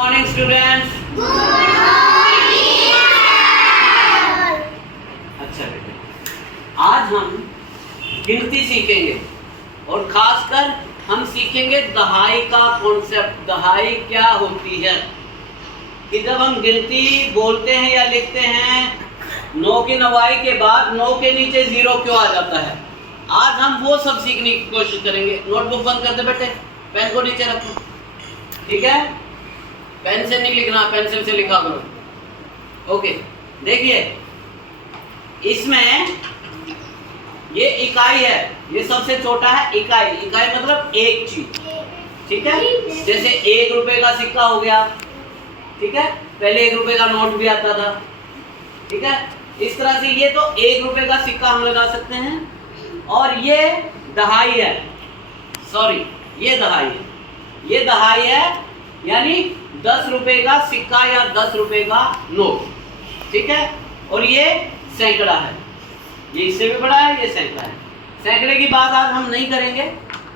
Morning students. अच्छा बेटे, आज हम गिनती सीखेंगे और खासकर हम सीखेंगे दहाई का कॉन्सेप्ट। दहाई क्या होती है कि जब हम गिनती बोलते हैं या लिखते हैं, 9 की नवाई के बाद 9 के नीचे 0 क्यों आ जाता है। आज हम वो सब सीखने की कोशिश करेंगे। नोटबुक बंद कर दे बेटे, पेन को नीचे रखो, ठीक है। पेन से नहीं लिखना, पेंसिल से लिखा करो। ओके, देखिए इसमें ये इकाई है, ये सबसे छोटा है इकाई। इकाई मतलब एक चीज, ठीक है। जैसे 1 रुपए का सिक्का हो गया, ठीक है। पहले 1 रुपए का नोट भी आता था, ठीक है। इस तरह से ये तो 1 रुपए का सिक्का हम लगा सकते हैं। और ये दहाई है, सॉरी ये दहाई है, ये दहाई है यानी 10 रुपए का सिक्का या 10 रुपए का नोट, ठीक है। और ये सैकड़ा है, ये इससे भी बड़ा है, ये सैकड़ा है। सैकड़े की बात आज हम नहीं करेंगे,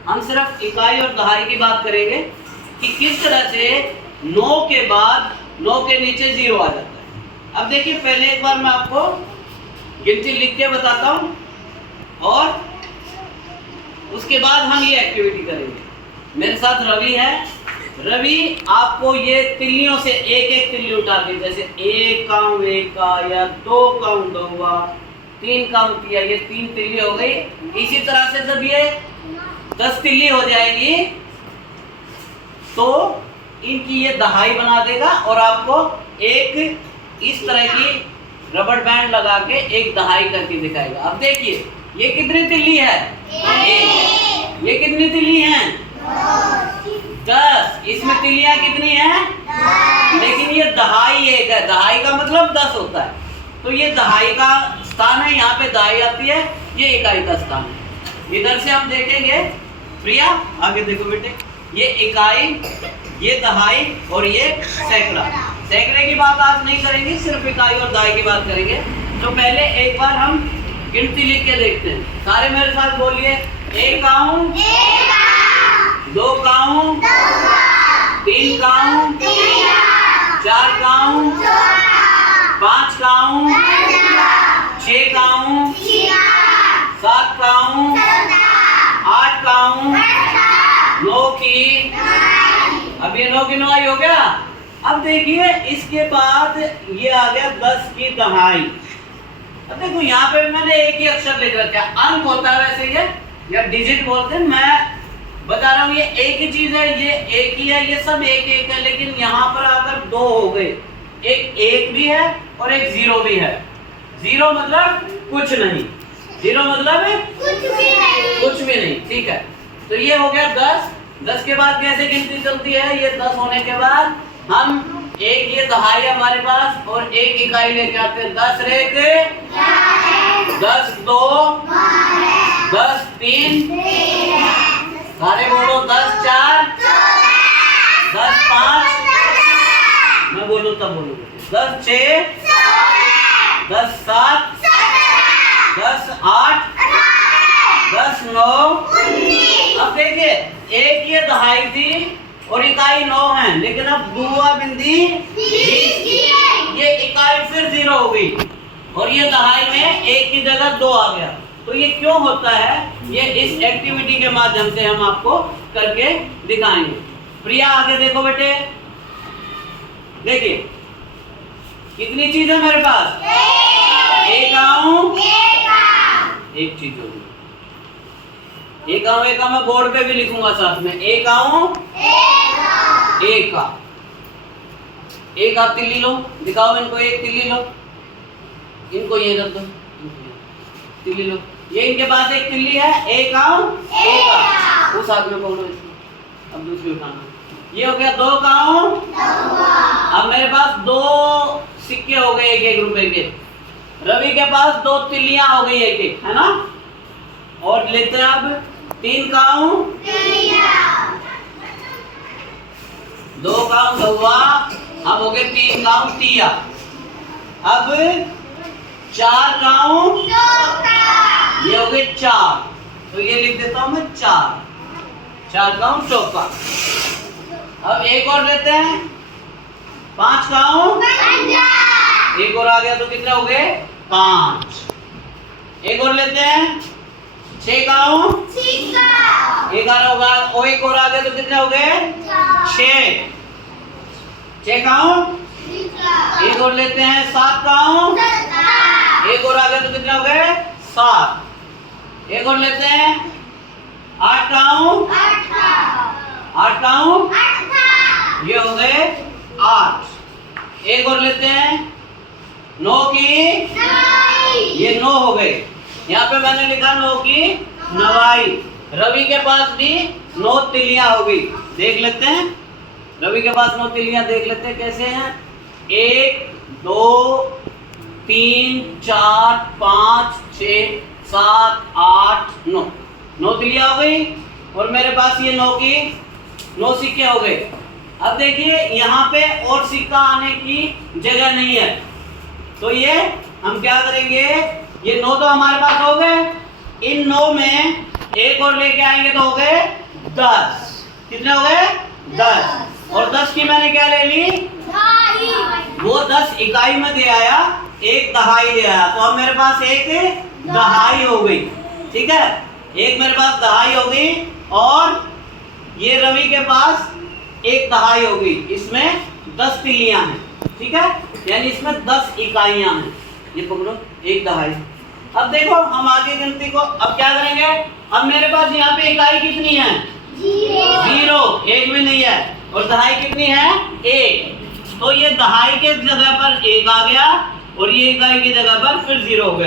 हम सिर्फ इकाई और दहाई की बात करेंगे कि किस तरह से 9 के बाद 9 के नीचे 0 आ जाता है। अब देखिए, पहले एक बार मैं आपको गिनती लिख के बताता हूँ और उसके बाद हम ये एक्टिविटी करेंगे। मेरे साथ रवि है। रवि आपको ये तिल्लियों से एक एक तिल्ली उठा के, जैसे 1 काउंट 1 का या 2 काउंट 2 का, 3 काउंट किया, ये 3 तिल्ली हो गई। इसी तरह से जब ये 10 तिल्ली हो जाएगी तो इनकी ये दहाई बना देगा और आपको एक इस तरह की रबड़ बैंड लगा के एक दहाई करके दिखाएगा। अब देखिए ये कितनी तिल्ली है, 1। ये कितनी तिल्ली है, 10। इसमें तिल्लियां कितनी हैं, 10। लेकिन ये दहाई 1 है, दहाई का मतलब 10 होता है। तो ये दहाई का स्थान है, यहाँ पे दहाई आती है, ये इकाई का स्थान है। इधर से हम देखेंगे, प्रिया आगे देखो बेटे, ये इकाई, ये दहाई और ये सैकड़ा। सैकड़े की बात आज नहीं करेंगे, सिर्फ इकाई और दहाई की बात करेंगे। तो पहले एक बार हम गिनती लिख के देखते हैं। सारे मेरे साथ बोलिए, 1 count, 2 count, 3 count, 4 count, 5 count, 6 count, 7 count, 8 count, 9 की, अब ये 9 की नवाई हो गया। अब देखिए इसके बाद ये आ गया 10 की दहाई। अब देखो यहाँ पे मैंने एक ही अक्षर लिख रखा है, अंक होता है वैसे ये, या डिजिट बोलते हैं। मैं बता रहा हूँ ये एक ही चीज है, ये एक ही है, ये सब एक एक है। लेकिन यहाँ पर अगर 2 हो गए, एक 1 भी है और एक 0 भी है। 0 मतलब कुछ नहीं, 0 मतलब कुछ भी नहीं, ठीक है। तो ये हो गया 10। 10 के बाद कैसे गिनती चलती है, ये 10 होने के बाद हम एक ये दहाई हमारे पास और एक इकाई लेके आते हैं। 10 रेख 10 2 10 3, सारे बोलो 10 4 10 5, मैं बोलूँ तब बोलो, 10 6 10 7 10 8 10 9। अब देखिए एक ये दहाई थी और इकाई 9 है, लेकिन अब बुआ बिंदी 20 ये इकाई फिर 0 हो गई और ये दहाई में 1 की जगह 2 आ गया। तो ये क्यों होता है, ये इस एक्टिविटी के माध्यम से हम आपको करके दिखाएंगे। प्रिया आगे देखो बेटे, देखिए कितनी चीज है मेरे पास, 1 आऊं, एक चीज होगी, 1 आऊं, 1 मैं बोर्ड पे भी लिखूंगा साथ में, 1 आऊं, 1 का। 1 आप तिल्ली लो, दिखाओ इनको, 1 तिल्ली लो, इनको ये रख दो, तिल्ली लो। ये इनके पास 1 तिल्ली है, 1 आऊं, 1 का। उस हाथ में बोलो इसको, अब दूसरी उठाना। ये हो गया 2 का आऊं। अब मेरे पास 2 सिक्के हो गए 1-1 रुपए के। रवि के पास 2 तिल्लियां हो गई 1-1, है ना। और लेते हैं अब 3 काउंट, 2 काउंट हुआ, अब हो गए 3 काउंट तिया। अब 4 काउंट, ये हो गए 4, तो ये लिख देता हूं मैं 4 काउंट चौका। अब एक और लेते हैं, 5 कहाँ हूँ? एक और आ गया तो कितने हो गए? 5। एक और लेते हैं, 6 कहाँ हूँ? 11 होगा, और एक और आ गया तो कितने हो गए? 6। 6 कहाँ हूँ? एक और लेते हैं, 7 कहाँ हूँ? एक और आ गया तो कितने हो गए? 7। एक और लेते हैं, 8 कहाँ हूँ? 8 कहाँ हूँ? ये हो गए 8। एक और लेते हैं, 9 की, ये 9 हो गए। यहाँ पे मैंने लिखा 9 की 9वाई। रवि के पास भी 9 तिलियां होगी, देख लेते हैं। रवि के पास 9 तिलियां देख लेते हैं कैसे हैं। 1 2 3 4 5 6 7 8 9, 9 तिलियां हो गई। और मेरे पास ये 9 की 9 सिक्के हो गए। अब देखिए यहाँ पे और सिक्का आने की जगह नहीं है, तो ये हम क्या करेंगे, ये 9 तो हमारे पास हो गए। इन 9 में एक और लेके आएंगे तो हो गए 10। कितने हो गए? 10। और 10 की मैंने क्या ले ली? वो 10 इकाई में दे आया, एक दहाई ले आया, तो अब मेरे पास एक दहाई हो गई। ठीक है, एक मेरे पास दहाई हो गई और ये रवि के पास एक दहाई हो गई। इसमें 10 तिलियां हैं, ठीक है, यानी इसमें 10 इकाइयां हैं। ये पकड़ो, एक दहाई। अब देखो हम आगे गिनती को अब क्या करेंगे। अब मेरे पास यहाँ पे इकाई कितनी है? 0, एक भी नहीं है। और दहाई कितनी है? 1। तो ये दहाई के जगह पर 1 आ गया और ये इकाई की जगह पर फिर 0 हो गया।